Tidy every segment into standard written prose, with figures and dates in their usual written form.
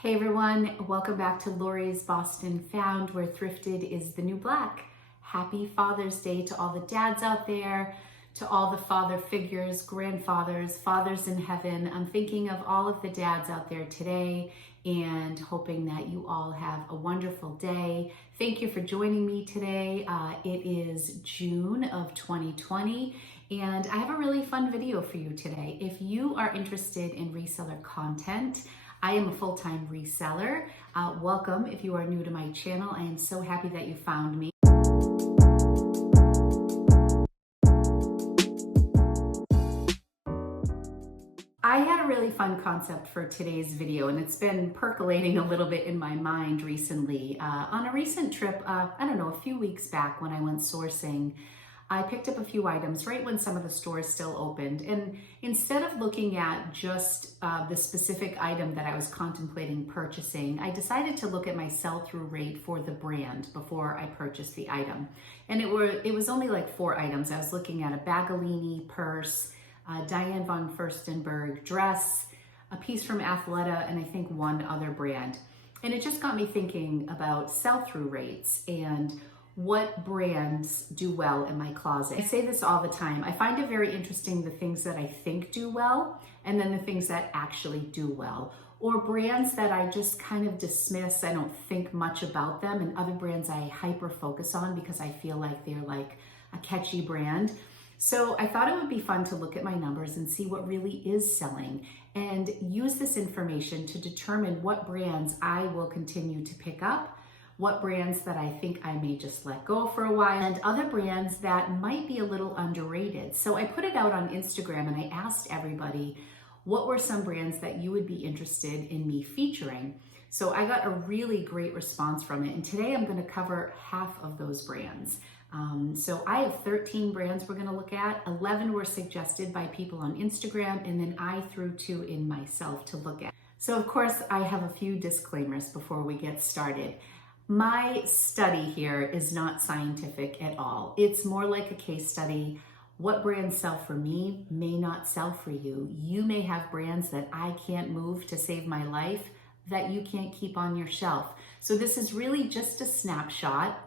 Hey everyone, welcome back to Lori's Boston Found, where thrifted is the new black. Happy Father's Day to all the dads out there, to all the father figures, grandfathers, fathers in heaven. I'm thinking of all of the dads out there today and hoping that you all have a wonderful day. Thank you for joining me today. It is June of 2020 and I have a really fun video for you today. If you are interested in reseller content, I am a full-time reseller. Welcome if you are new to my channel. I am so happy that you found me. I had a really fun concept for today's video, and it's been percolating a little bit in my mind recently. On a recent trip, I don't know, a few weeks back when I went sourcing, I picked up a few items right when some of the stores still opened. And instead of looking at just the specific item that I was contemplating purchasing, I decided to look at my sell-through rate for the brand before I purchased the item. And it was only like 4 items. I was looking at a Bagolini purse, Diane von Furstenberg dress, a piece from Athleta, and I think one other brand. And it just got me thinking about sell-through rates and what brands do well in my closet. I say this all the time. I find it very interesting the things that I think do well and then the things that actually do well, or brands that I just kind of dismiss. I don't think much about them, and other brands I hyper focus on because I feel like they're like a catchy brand. So I thought it would be fun to look at my numbers and see what really is selling and use this information to determine what brands I will continue to pick up, what brands that I think I may just let go for a while, and other brands that might be a little underrated. So I put it out on Instagram and I asked everybody, what were some brands that you would be interested in me featuring? So I got a really great response from it. And today I'm gonna cover half of those brands. So I have 13 brands we're gonna look at. 11 were suggested by people on Instagram, and then I threw 2 in myself to look at. So of course I have a few disclaimers before we get started. My study here is not scientific at all. It's more like a case study. What brands sell for me may not sell for you. You may have brands that I can't move to save my life that you can't keep on your shelf. So this is really just a snapshot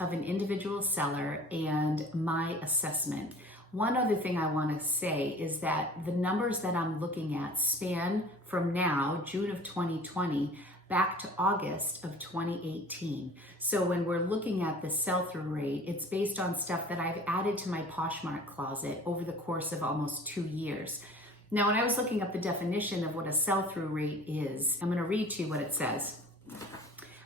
of an individual seller and my assessment. One other thing I want to say is that the numbers that I'm looking at span from now, June of 2020, back to August of 2018. So when we're looking at the sell-through rate, it's based on stuff that I've added to my Poshmark closet over the course of almost 2 years. Now, when I was looking up the definition of what a sell-through rate is, I'm going to read to you what it says.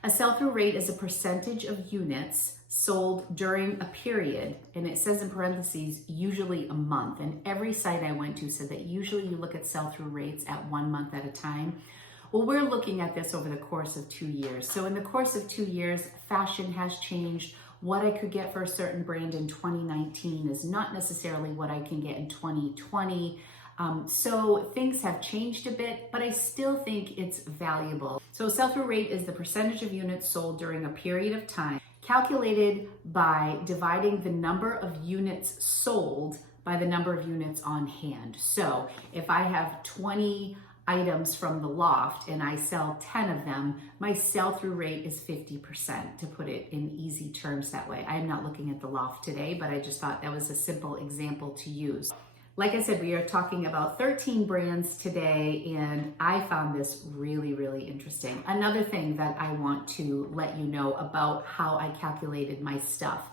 A sell-through rate is a percentage of units sold during a period, and it says in parentheses, usually a month. And every site I went to said that usually you look at sell-through rates at 1 month at a time. Well, we're looking at this over the course of 2 years. So in the course of 2 years, fashion has changed. What I could get for a certain brand in 2019 is not necessarily what I can get in 2020. So things have changed a bit, but I still think it's valuable. So sell-through rate is the percentage of units sold during a period of time, calculated by dividing the number of units sold by the number of units on hand. So if I have 20 items from the loft and I sell 10 of them, my sell-through rate is 50%, to put it in easy terms that way. I'm not looking at the loft today, but I just thought that was a simple example to use. Like I said, we are talking about 13 brands today, and I found this really, really interesting. Another thing that I want to let you know about how I calculated my stuff.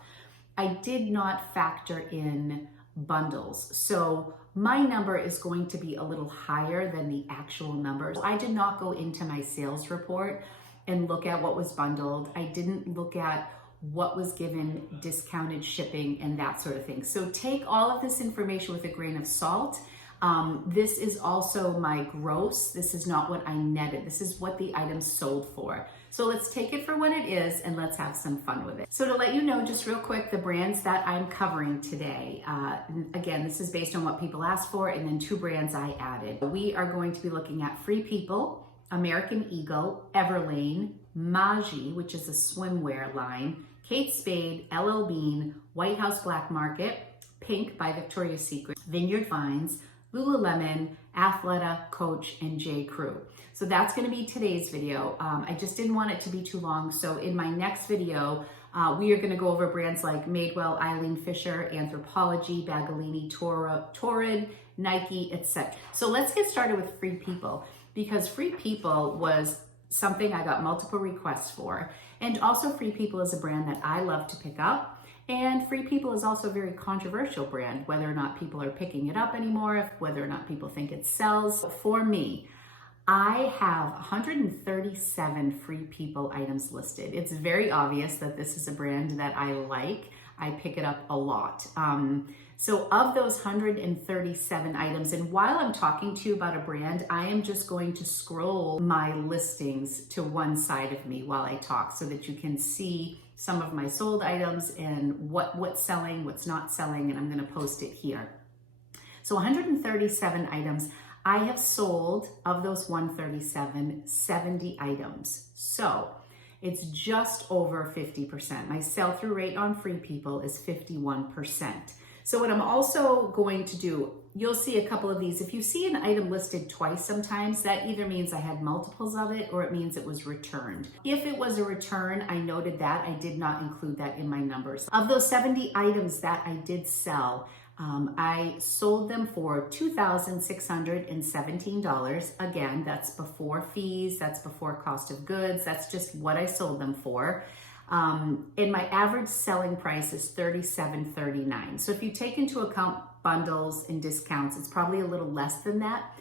I did not factor in bundles. So my number is going to be a little higher than the actual numbers. I did not go into my sales report and look at what was bundled. I didn't look at what was given discounted shipping and that sort of thing. So take all of this information with a grain of salt. This is also my gross. This is not what I netted. This is what the items sold for. So let's take it for what it is and let's have some fun with it. So to let you know, just real quick, the brands that I'm covering today, again, this is based on what people asked for, and then 2 brands I added. We are going to be looking at Free People, American Eagle, Everlane, Maji, which is a swimwear line, Kate Spade, L.L.Bean, White House Black Market, Pink by Victoria's Secret, Vineyard Vines, Lululemon, Athleta, Coach, and J.Crew. So that's going to be today's video. I just didn't want it to be too long. So in my next video, we are going to go over brands like Madewell, Eileen Fisher, Anthropologie, Bagolini, Torrid, Nike, etc. So let's get started with Free People, because Free People was something I got multiple requests for. And also Free People is a brand that I love to pick up. And Free People is also a very controversial brand, whether or not people are picking it up anymore, whether or not people think it sells. For me, I have 137 Free People items listed. It's very obvious that this is a brand that I like. I pick it up a lot. So of those 137 items, and while I'm talking to you about a brand, I am just going to scroll my listings to one side of me while I talk so that you can see some of my sold items and what's selling, what's not selling, and I'm going to post it here. So 137 items. I have sold, of those 137, 70 items. So it's just over 50%. My sell-through rate on Free People is 51%. So what I'm also going to do, you'll see a couple of these. If you see an item listed twice sometimes, that either means I had multiples of it or it means it was returned. If it was a return, I noted that. I did not include that in my numbers. Of those 70 items that I did sell, I sold them for $2,617. Again, that's before fees, that's before cost of goods, that's just what I sold them for. And my average selling price is $37.39. So if you take into account bundles and discounts, it's probably a little less than that.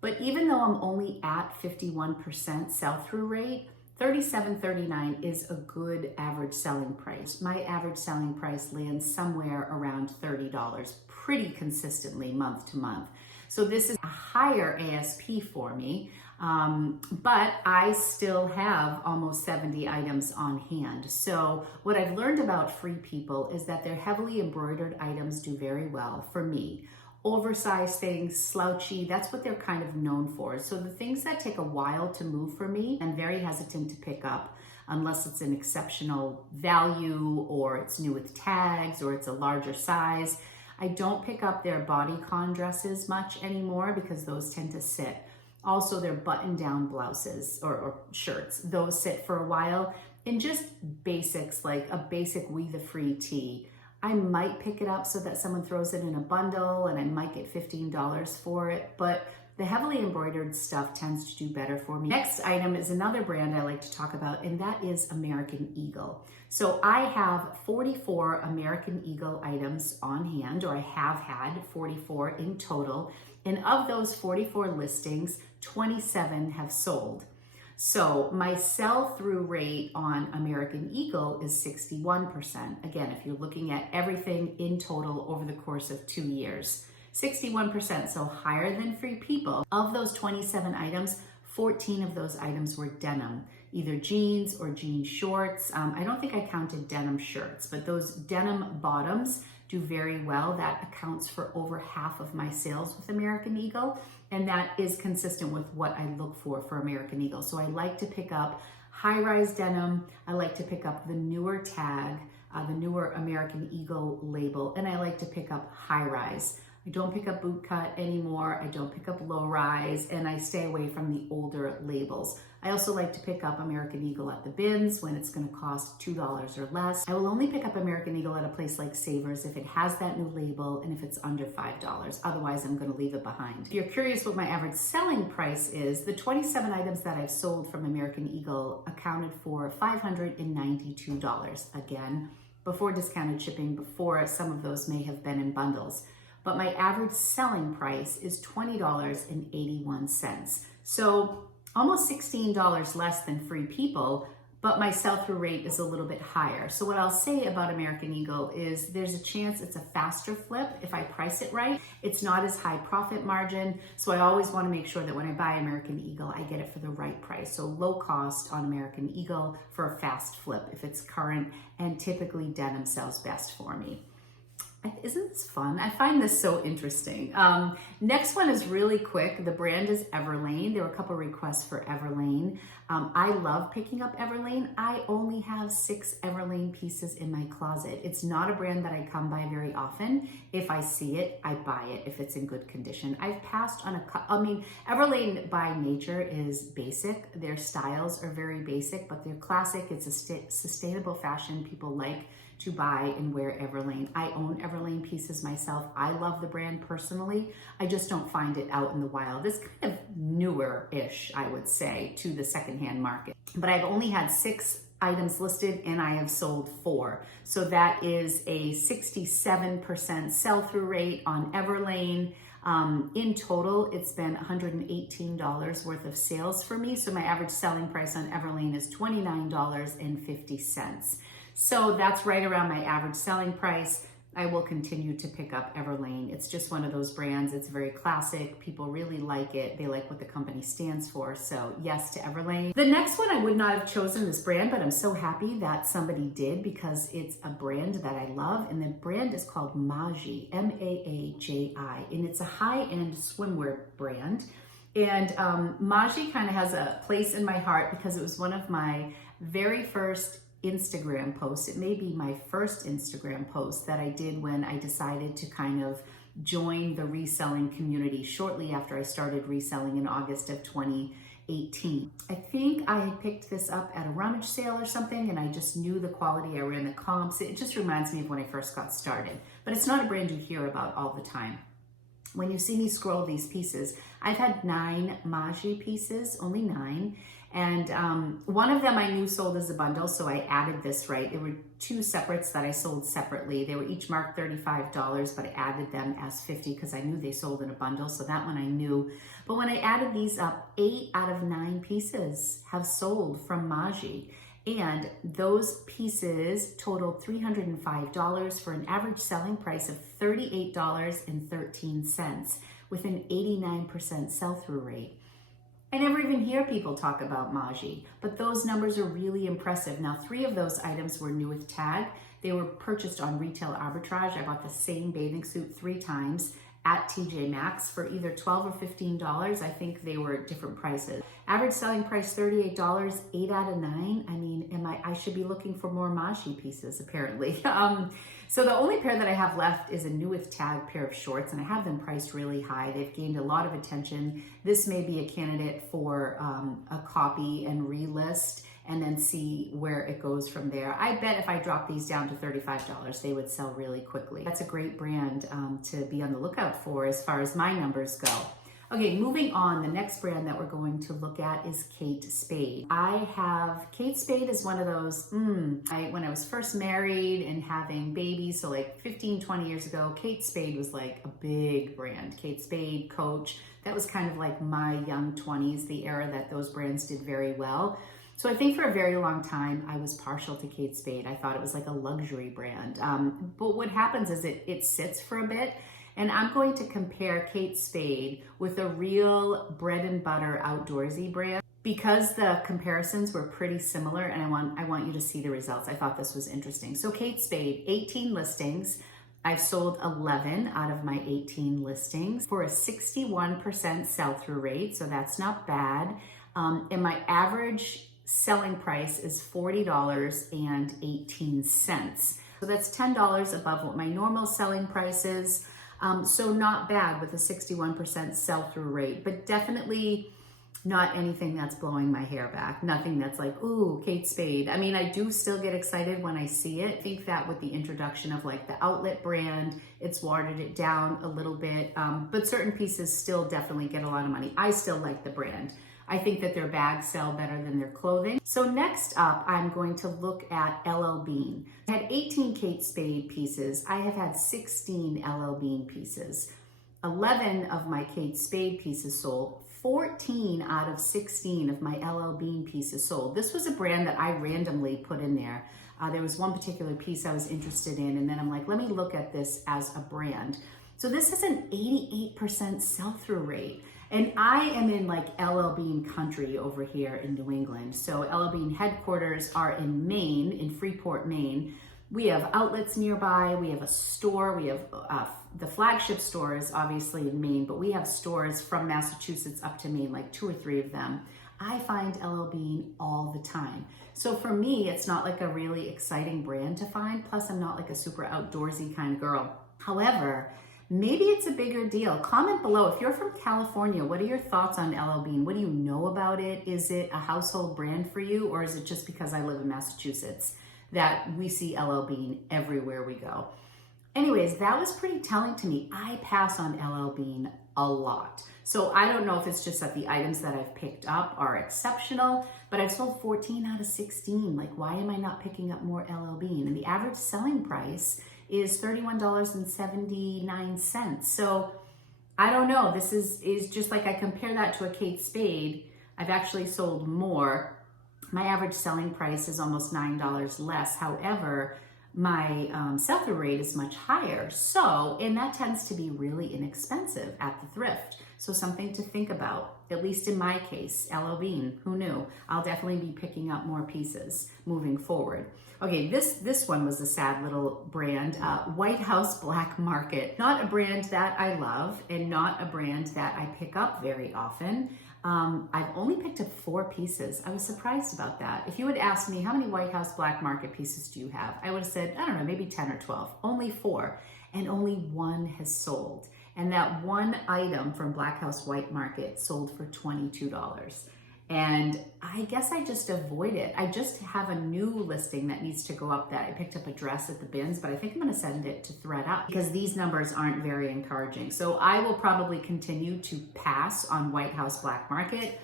But even though I'm only at 51% sell-through rate, $37.39 is a good average selling price. My average selling price lands somewhere around $30 pretty consistently month to month. So this is a higher ASP for me, but I still have almost 70 items on hand. So what I've learned about Free People is that their heavily embroidered items do very well for me. Oversized things, slouchy, that's what they're kind of known for. So the things that take a while to move for me, I'm very hesitant to pick up unless it's an exceptional value or it's new with tags or it's a larger size. I don't pick up their bodycon dresses much anymore because those tend to sit. Also, their button-down blouses or shirts, those sit for a while. And just basics, like a basic We the Free tee, I might pick it up so that someone throws it in a bundle and I might get $15 for it, but the heavily embroidered stuff tends to do better for me. Next item is another brand I like to talk about, and that is American Eagle. So I have 44 American Eagle items on hand, or I have had 44 in total. And of those 44 listings, 27 have sold. So my sell-through rate on American Eagle is 61%. Again, if you're looking at everything in total over the course of 2 years, 61%, so higher than Free People. Of those 27 items, 14 of those items were denim, either jeans or jean shorts. I don't think I counted denim shirts, but those denim bottoms do very well. That accounts for over half of my sales with American Eagle, and that is consistent with what I look for American Eagle. So I like to pick up high-rise denim, I like to pick up the newer tag, the newer American Eagle label, and I like to pick up high-rise. I don't pick up boot cut anymore, I don't pick up low rise, and I stay away from the older labels. I also like to pick up American Eagle at the bins when it's gonna cost $2 or less. I will only pick up American Eagle at a place like Savers if it has that new label and if it's under $5. Otherwise, I'm gonna leave it behind. If you're curious what my average selling price is, the 27 items that I've sold from American Eagle accounted for $592. Again, before discounted shipping, before some of those may have been in bundles. But my average selling price is $20.81. So almost $16 less than Free People, but my sell-through rate is a little bit higher. So what I'll say about American Eagle is there's a chance it's a faster flip if I price it right. It's not as high profit margin, so I always want to make sure that when I buy American Eagle, I get it for the right price. So low cost on American Eagle for a fast flip if it's current, and typically denim sells best for me. Isn't this fun? I find this so interesting. Next one is really quick. The brand is Everlane. There were a couple requests for Everlane. I love picking up Everlane. I only have 6 Everlane pieces in my closet. It's not a brand that I come by very often. If I see it, I buy it if it's in good condition. I've passed on Everlane by nature is basic. Their styles are very basic, but they're classic. It's a sustainable fashion people like to buy and wear Everlane. I own Everlane pieces myself. I love the brand personally. I just don't find it out in the wild. It's kind of newer-ish, I would say, to the secondhand market. But I've only had 6 items listed and I have sold 4. So that is a 67% sell-through rate on Everlane. In total, it's been $118 worth of sales for me. So my average selling price on Everlane is $29.50. So that's right around my average selling price. I will continue to pick up Everlane. It's just one of those brands. It's very classic. People really like it. They like what the company stands for. So yes to Everlane. The next one, I would not have chosen this brand, but I'm so happy that somebody did because it's a brand that I love. And the brand is called Maji, M-A-A-J-I. And it's a high-end swimwear brand. And Maji kind of has a place in my heart because it was one of my very first Instagram posts. It may be my first Instagram post that I did when I decided to kind of join the reselling community shortly after I started reselling in August of 2018. I think I had picked this up at a rummage sale or something and I just knew the quality. I ran the comps. It just reminds me of when I first got started, but it's not a brand you hear about all the time. When you see me scroll these pieces, I've had 9 Maji pieces, only 9. And one of them I knew sold as a bundle, so I added this, right? There were 2 separates that I sold separately. They were each marked $35, but I added them as $50 because I knew they sold in a bundle, so that one I knew. But when I added these up, 8 out of 9 pieces have sold from Maji. And those pieces totaled $305 for an average selling price of $38.13 with an 89% sell-through rate. I never even hear people talk about Maji, but those numbers are really impressive. Now, 3 of those items were new with tag. They were purchased on retail arbitrage. I bought the same bathing suit 3 times at TJ Maxx for either $12 or $15. I think they were different prices. Average selling price $38, 8 out of 9. I mean, I should be looking for more Maji pieces apparently. So the only pair that I have left is a new with tag pair of shorts, and I have them priced really high. They've gained a lot of attention. This may be a candidate for a copy and relist and then see where it goes from there. I bet if I drop these down to $35, they would sell really quickly. That's a great brand to be on the lookout for as far as my numbers go. Okay, moving on, the next brand that we're going to look at is Kate Spade. Kate Spade is one of those, when I was first married and having babies, so like 15, 20 years ago, Kate Spade was like a big brand. Kate Spade, Coach, that was kind of like my young 20s, the era that those brands did very well. So I think for a very long time, I was partial to Kate Spade. I thought it was like a luxury brand. But what happens is it sits for a bit. And I'm going to compare Kate Spade with a real bread and butter outdoorsy brand because the comparisons were pretty similar, and I want you to see the results. I thought this was interesting. So Kate Spade, 18 listings. I've sold 11 out of my 18 listings for a 61% sell-through rate, so that's not bad. And my average selling price is $40.18. So that's $10 above what my normal selling price is. So not bad with a 61% sell-through rate, but definitely not anything that's blowing my hair back. Nothing that's like, ooh, Kate Spade. I mean, I do still get excited when I see it. I think that with the introduction of like the outlet brand, it's watered it down a little bit, but certain pieces still definitely get a lot of money. I still like the brand. I think that their bags sell better than their clothing. So next up, I'm going to look at L.L.Bean. I had 18 Kate Spade pieces. I have had 16 L.L.Bean pieces. 11 of my Kate Spade pieces sold. 14 out of 16 of my L.L.Bean pieces sold. This was a brand that I randomly put in there. There was one particular piece I was interested in, and then I'm like, let me look at this as a brand. So this has an 88% sell-through rate. And I am in like L.L.Bean country over here in New England. So L.L.Bean headquarters are in Maine, in Freeport, Maine. We have outlets nearby, we have a store, we have the flagship store is obviously in Maine, but we have stores from Massachusetts up to Maine, like 2 or 3 of them. I find L.L.Bean all the time. So for me, it's not like a really exciting brand to find, plus I'm not like a super outdoorsy kind of girl. However, maybe it's a bigger deal. Comment below, if you're from California, what are your thoughts on L.L.Bean? What do you know about it? Is it a household brand for you, or is it just because I live in Massachusetts that we see L.L.Bean everywhere we go? Anyways, that was pretty telling to me. I pass on L.L.Bean a lot. So I don't know if it's just that the items that I've picked up are exceptional, but I've sold 14 out of 16. Like, why am I not picking up more L.L.Bean? And the average selling price is $31.79. So I don't know. This is just like, I compare that to a Kate Spade. I've actually sold more. My average selling price is almost $9 less. However, my sell-through rate is much higher. So, and that tends to be really inexpensive at the thrift. So something to think about, at least in my case. L.L.Bean, who knew? I'll definitely be picking up more pieces moving forward. Okay, this one was a sad little brand, White House Black Market. Not a brand that I love and not a brand that I pick up very often. I've only picked up 4 pieces. I was surprised about that. If you had asked me, how many White House Black Market pieces do you have? I would have said, I don't know, maybe 10 or 12. Only 4. And only 1 has sold. And that one item from Black House White Market sold for $22. And I guess I just avoid it. I just have a new listing that needs to go up that I picked up a dress at the bins, but I think I'm gonna send it to thredUP because these numbers aren't very encouraging. So I will probably continue to pass on White House Black Market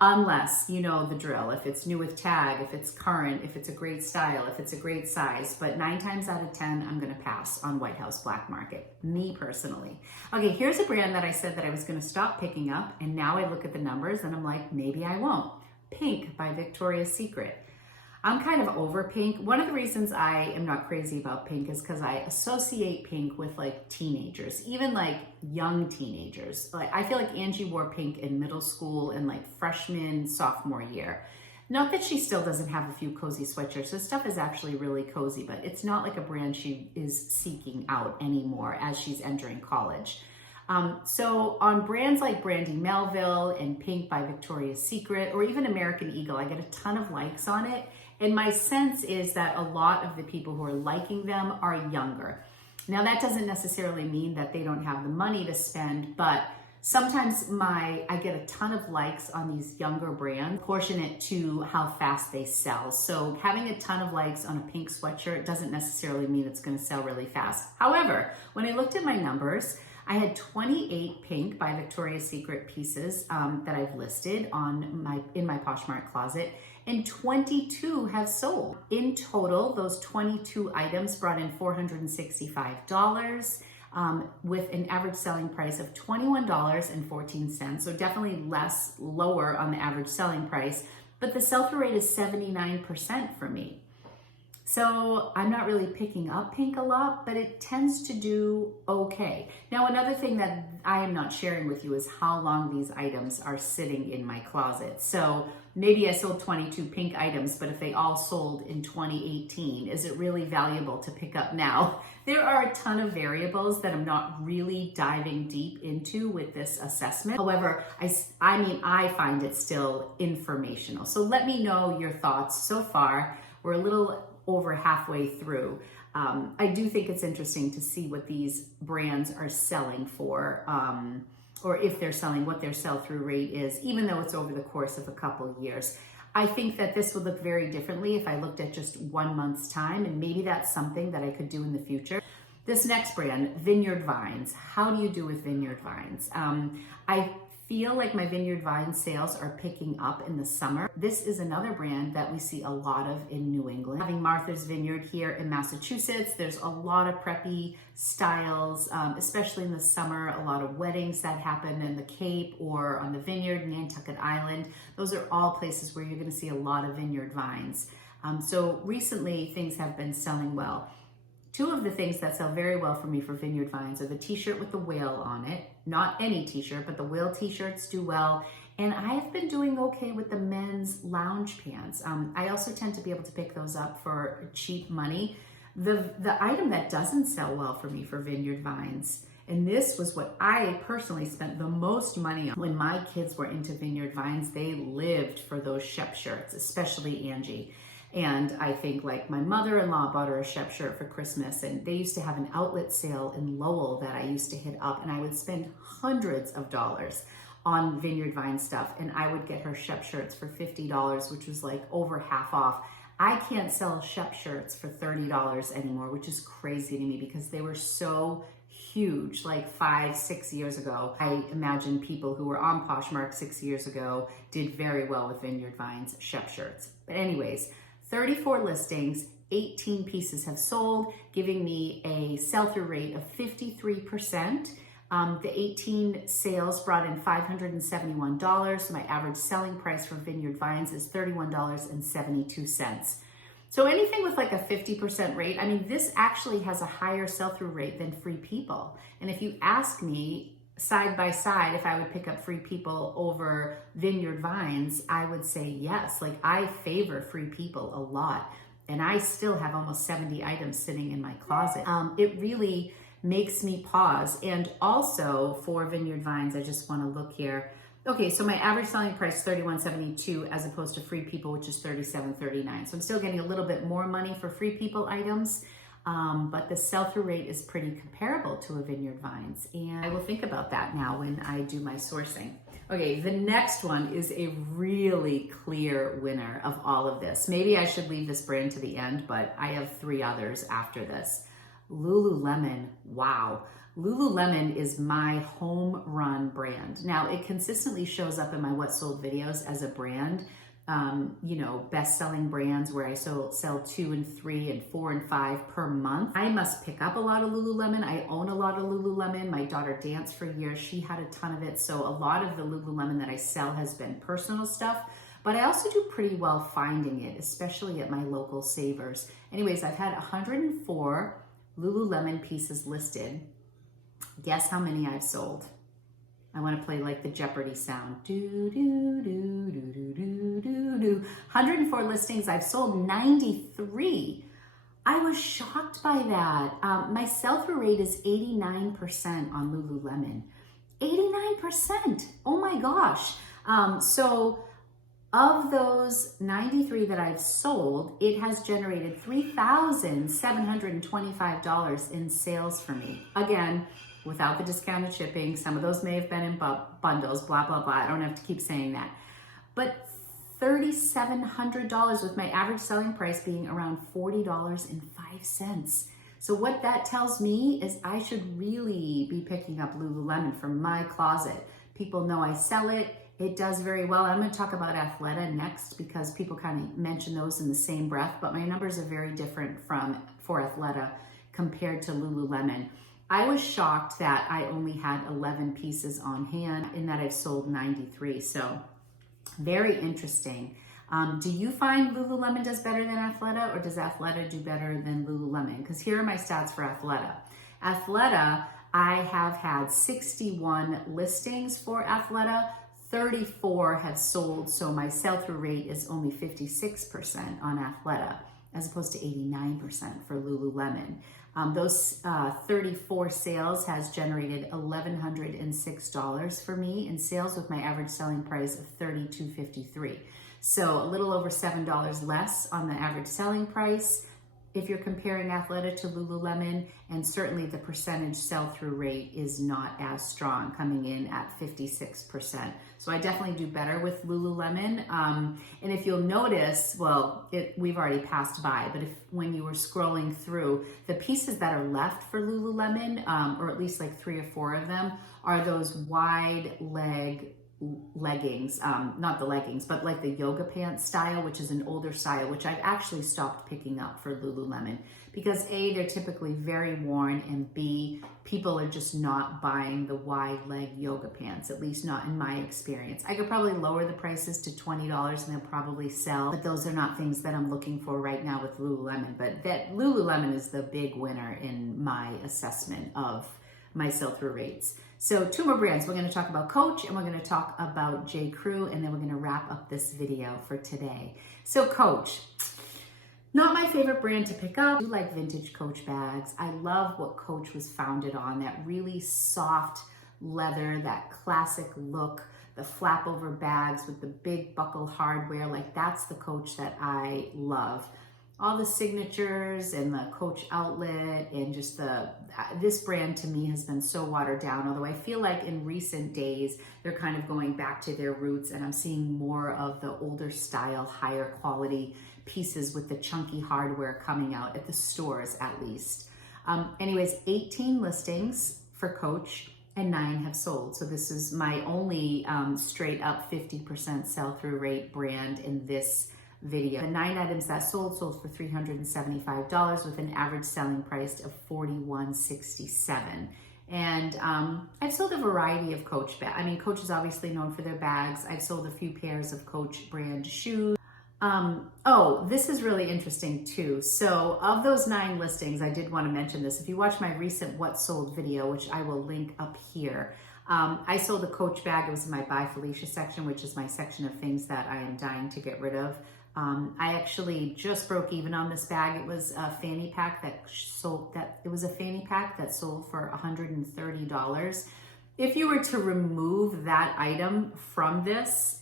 unless you know the drill. If it's new with tag, if it's current, if it's a great style, if it's a great size. But 9 times out of 10, I'm gonna pass on White House Black Market, me personally. Okay, here's a brand that I said that I was gonna stop picking up, and now I look at the numbers and I'm like, maybe I won't. Pink by Victoria's Secret. I'm kind of over pink. One of the reasons I am not crazy about pink is because I associate pink with like teenagers, even like young teenagers. Like I feel like Angie wore pink in middle school and like freshman, sophomore year. Not that she still doesn't have a few cozy sweatshirts. This stuff is actually really cozy, but it's not like a brand she is seeking out anymore as she's entering college. So on brands like Brandy Melville and Pink by Victoria's Secret, or even American Eagle, I get a ton of likes on it. And my sense is that a lot of the people who are liking them are younger. Now that doesn't necessarily mean that they don't have the money to spend, but sometimes I get a ton of likes on these younger brands, proportionate to how fast they sell. So having a ton of likes on a pink sweatshirt doesn't necessarily mean it's going to sell really fast. However, when I looked at my numbers, I had 28 Pink by Victoria's Secret pieces that I've listed in my Poshmark closet, and 22 have sold. In total, those 22 items brought in $465 with an average selling price of $21.14. So definitely lower on the average selling price, but the sell-through rate is 79% for me. So I'm not really picking up pink a lot, but it tends to do okay. Now, another thing that I am not sharing with you is how long these items are sitting in my closet. So maybe I sold 22 pink items, but if they all sold in 2018, is it really valuable to pick up now? There are a ton of variables that I'm not really diving deep into with this assessment. However, I find it still informational. So let me know your thoughts so far. We're a little over halfway through. I do think it's interesting to see what these brands are selling for, or if they're selling, what their sell-through rate is, even though it's over the course of a couple of years. I think that this would look very differently if I looked at just 1 month's time, and maybe that's something that I could do in the future. This next brand, Vineyard Vines. How do you do with Vineyard Vines? I feel like my Vineyard Vines sales are picking up in the summer. This is another brand that we see a lot of in New England. Having Martha's Vineyard here in Massachusetts, there's a lot of preppy styles, especially in the summer, a lot of weddings that happen in the Cape or on the Vineyard, Nantucket Island. Those are all places where you're gonna see a lot of Vineyard Vines. So recently things have been selling well. 2 of the things that sell very well for me for Vineyard Vines are the t-shirt with the whale on it. Not any t-shirt, but the whale t-shirts do well. And I have been doing okay with the men's lounge pants. I also tend to be able to pick those up for cheap money. The item that doesn't sell well for me for Vineyard Vines, and this was what I personally spent the most money on when my kids were into Vineyard Vines, they lived for those Shep shirts, especially Angie. And I think like my mother-in-law bought her a Shep shirt for Christmas, and they used to have an outlet sale in Lowell that I used to hit up, and I would spend hundreds of dollars on Vineyard Vine stuff, and I would get her Shep shirts for $50, which was like over half off. I can't sell Shep shirts for $30 anymore, which is crazy to me because they were so huge like 5-6 years ago. I imagine people who were on Poshmark 6 years ago did very well with Vineyard Vines Shep shirts. But anyways, 34 listings, 18 pieces have sold, giving me a sell-through rate of 53%. The 18 sales brought in $571. So my average selling price for Vineyard Vines is $31.72. So anything with like a 50% rate, I mean, this actually has a higher sell-through rate than Free People. And if you ask me side by side if I would pick up Free People over Vineyard Vines, I would say yes. Like I favor Free People a lot. And I still have almost 70 items sitting in my closet. It really makes me pause. And also for Vineyard Vines, I just want to look here. Okay, so my average selling price is $31.72 as opposed to Free People, which is $37.39. So I'm still getting a little bit more money for Free People items, but the sell-through rate is pretty comparable to a Vineyard Vines. And I will think about that now when I do my sourcing. Okay, the next one is a really clear winner of all of this. Maybe I should leave this brand to the end, but I have 3 others after this. Lululemon, wow. Lululemon is my home run brand. Now it consistently shows up in my What Sold videos as a brand, you know, best-selling brands where I sell 2 and 3 and 4 and 5 per month. I must pick up a lot of Lululemon. I own a lot of Lululemon. My daughter danced for years. She had a ton of it. So a lot of the Lululemon that I sell has been personal stuff, but I also do pretty well finding it, especially at my local Savers. Anyways, I've had 104 Lululemon pieces listed. Guess how many I've sold? I want to play like the Jeopardy sound. Do, do, do, do, do, do, do, do. 104 listings. I've sold 93. I was shocked by that. My sell-through rate is 89% on Lululemon. 89%. Oh my gosh. So of those 93 that I've sold, it has generated $3,725 in sales for me. Again, without the discounted shipping. Some of those may have been in bundles, blah, blah, blah. I don't have to keep saying that. But $3,700 with my average selling price being around $40.05. So what that tells me is I should really be picking up Lululemon from my closet. People know I sell it. It does very well. I'm going to talk about Athleta next because people kind of mention those in the same breath, but my numbers are very different for Athleta compared to Lululemon. I was shocked that I only had 11 pieces on hand and that I've sold 93. So very interesting. Do you find Lululemon does better than Athleta, or does Athleta do better than Lululemon? Because here are my stats for Athleta. Athleta, I have had 61 listings for Athleta. 34 have sold, so my sell-through rate is only 56% on Athleta, as opposed to 89% for Lululemon. Those 34 sales has generated $1,106 for me in sales with my average selling price of $32.53. So a little over $7 less on the average selling price if you're comparing Athleta to Lululemon, and certainly the percentage sell-through rate is not as strong, coming in at 56%. So I definitely do better with Lululemon. And if you'll notice, well, we've already passed by, but when you were scrolling through, the pieces that are left for Lululemon, or at least like 3 or 4 of them, are those wide leg leggings, not the leggings, but like the yoga pants style, which is an older style, which I've actually stopped picking up for Lululemon because A, they're typically very worn, and B, people are just not buying the wide leg yoga pants, at least not in my experience. I could probably lower the prices to $20 and they'll probably sell, but those are not things that I'm looking for right now with Lululemon. But that Lululemon is the big winner in my assessment of my sell-through rates. So 2 more brands. We're going to talk about Coach and we're going to talk about J.Crew, and then we're going to wrap up this video for today. So Coach, Not my favorite brand to pick up. I do like vintage Coach bags. I love what Coach was founded on, that really soft leather, that classic look, the flap over bags with the big buckle hardware. Like, that's the Coach that I love. All the signatures and the Coach outlet and just this brand to me has been so watered down, although I feel like in recent days they're kind of going back to their roots, and I'm seeing more of the older style, higher quality pieces with the chunky hardware coming out at the stores, at least. Anyways, 18 listings for Coach and 9 have sold. So this is my only straight up 50% sell-through rate brand in this video. The 9 items that sold for $375 with an average selling price of $41.67. And I've sold a variety of Coach bags. I mean, Coach is obviously known for their bags. I've sold a few pairs of Coach brand shoes. Oh, this is really interesting too. So of those 9 listings, I did want to mention this. If you watch my recent What Sold video, which I will link up here, I sold a Coach bag. It was in my By Felicia section, which is my section of things that I am dying to get rid of. I actually just broke even on this bag. It was a fanny pack that sold for $130. If you were to remove that item from this,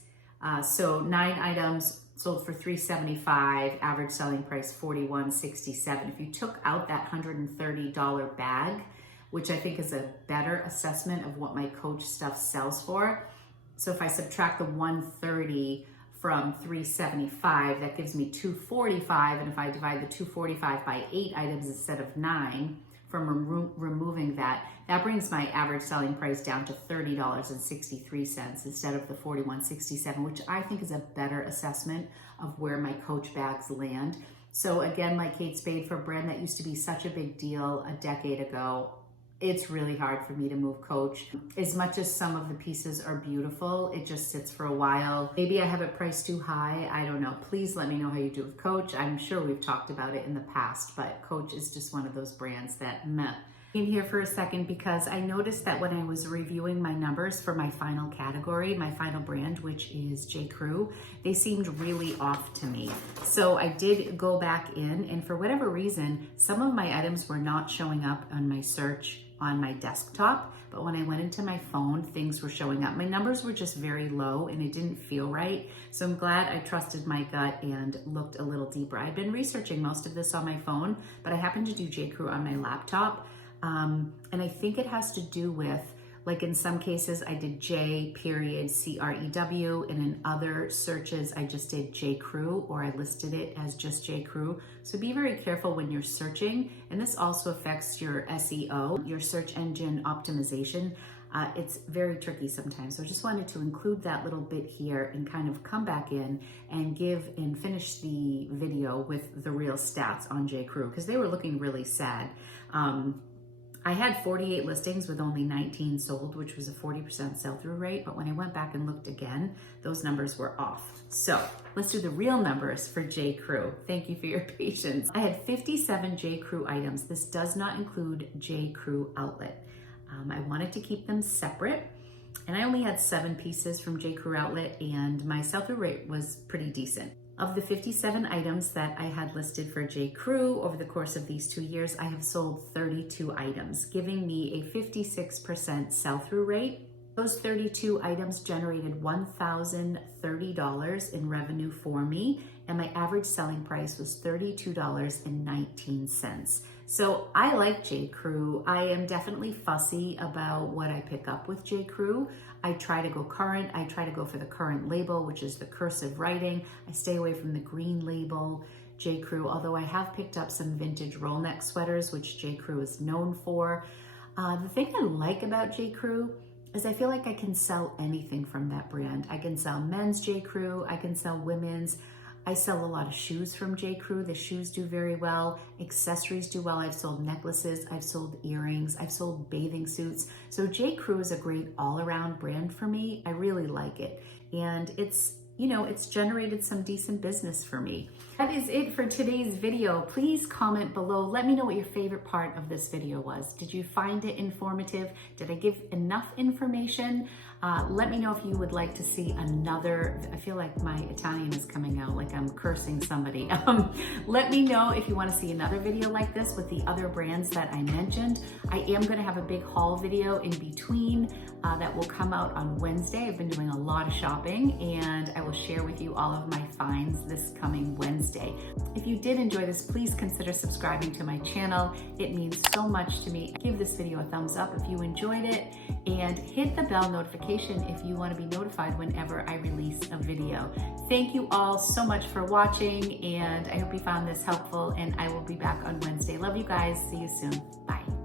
so 9 items sold for $375, average selling price $41.67. If you took out that $130 bag, which I think is a better assessment of what my Coach stuff sells for. So if I subtract the $130 from $375, that gives me $245. And if I divide the $245 by 8 items instead of 9, from removing that, that brings my average selling price down to $30.63 instead of the $41.67, which I think is a better assessment of where my Coach bags land. So again, like Kate Spade, for a brand that used to be such a big deal a decade ago, it's really hard for me to move Coach. As much as some of the pieces are beautiful, it just sits for a while. Maybe I have it priced too high. I don't know. Please let me know how you do with Coach. I'm sure we've talked about it in the past, but Coach is just one of those brands that meh. In here for a second because I noticed that when I was reviewing my numbers for my final category, my final brand, which is J.Crew, they seemed really off to me. So I did go back in, and for whatever reason, some of my items were not showing up on my search on my desktop, but when I went into my phone, things were showing up. My numbers were just very low and it didn't feel right. So I'm glad I trusted my gut and looked a little deeper. I've been researching most of this on my phone, but I happened to do J.Crew on my laptop. And I think it has to do with, like in some cases I did J.Crew, and in other searches I just did J.Crew, or I listed it as just J.Crew. So be very careful when you're searching, and this also affects your SEO, your search engine optimization. It's very tricky sometimes. So I just wanted to include that little bit here and kind of come back in and finish the video with the real stats on J.Crew, because they were looking really sad. I had 48 listings with only 19 sold, which was a 40% sell-through rate. But when I went back and looked again, those numbers were off. So let's do the real numbers for J.Crew. Thank you for your patience. I had 57 J.Crew items. This does not include J.Crew outlet. I wanted to keep them separate, and I only had 7 pieces from J.Crew outlet, and my sell-through rate was pretty decent. Of the 57 items that I had listed for J.Crew over the course of these 2 years, I have sold 32 items, giving me a 56% sell-through rate. Those 32 items generated $1,030 in revenue for me, and my average selling price was $32.19. So I like J.Crew. I am definitely fussy about what I pick up with J.Crew. I try to go current. I try to go for the current label, which is the cursive writing. I stay away from the green label J.Crew, although I have picked up some vintage roll neck sweaters, which J.Crew is known for. The thing I like about J.Crew is I feel like I can sell anything from that brand. I can sell men's J.Crew, I can sell women's. I sell a lot of shoes from J.Crew. The shoes do very well. Accessories do well. I've sold necklaces, I've sold earrings, I've sold bathing suits. So J.Crew is a great all-around brand for me. I really like it. And it's generated some decent business for me. That is it for today's video. Please comment below. Let me know what your favorite part of this video was. Did you find it informative? Did I give enough information? Let me know if you would like to see another, I feel like my Italian is coming out like I'm cursing somebody. Let me know if you want to see another video like this with the other brands that I mentioned. I am going to have a big haul video in between that will come out on Wednesday. I've been doing a lot of shopping and I will share with you all of my finds this coming Wednesday. If you did enjoy this, please consider subscribing to my channel. It means so much to me. Give this video a thumbs up if you enjoyed it, and hit the bell notification if you want to be notified whenever I release a video. Thank you all so much for watching, and I hope you found this helpful, and I will be back on Wednesday. Love you guys. See you soon. Bye.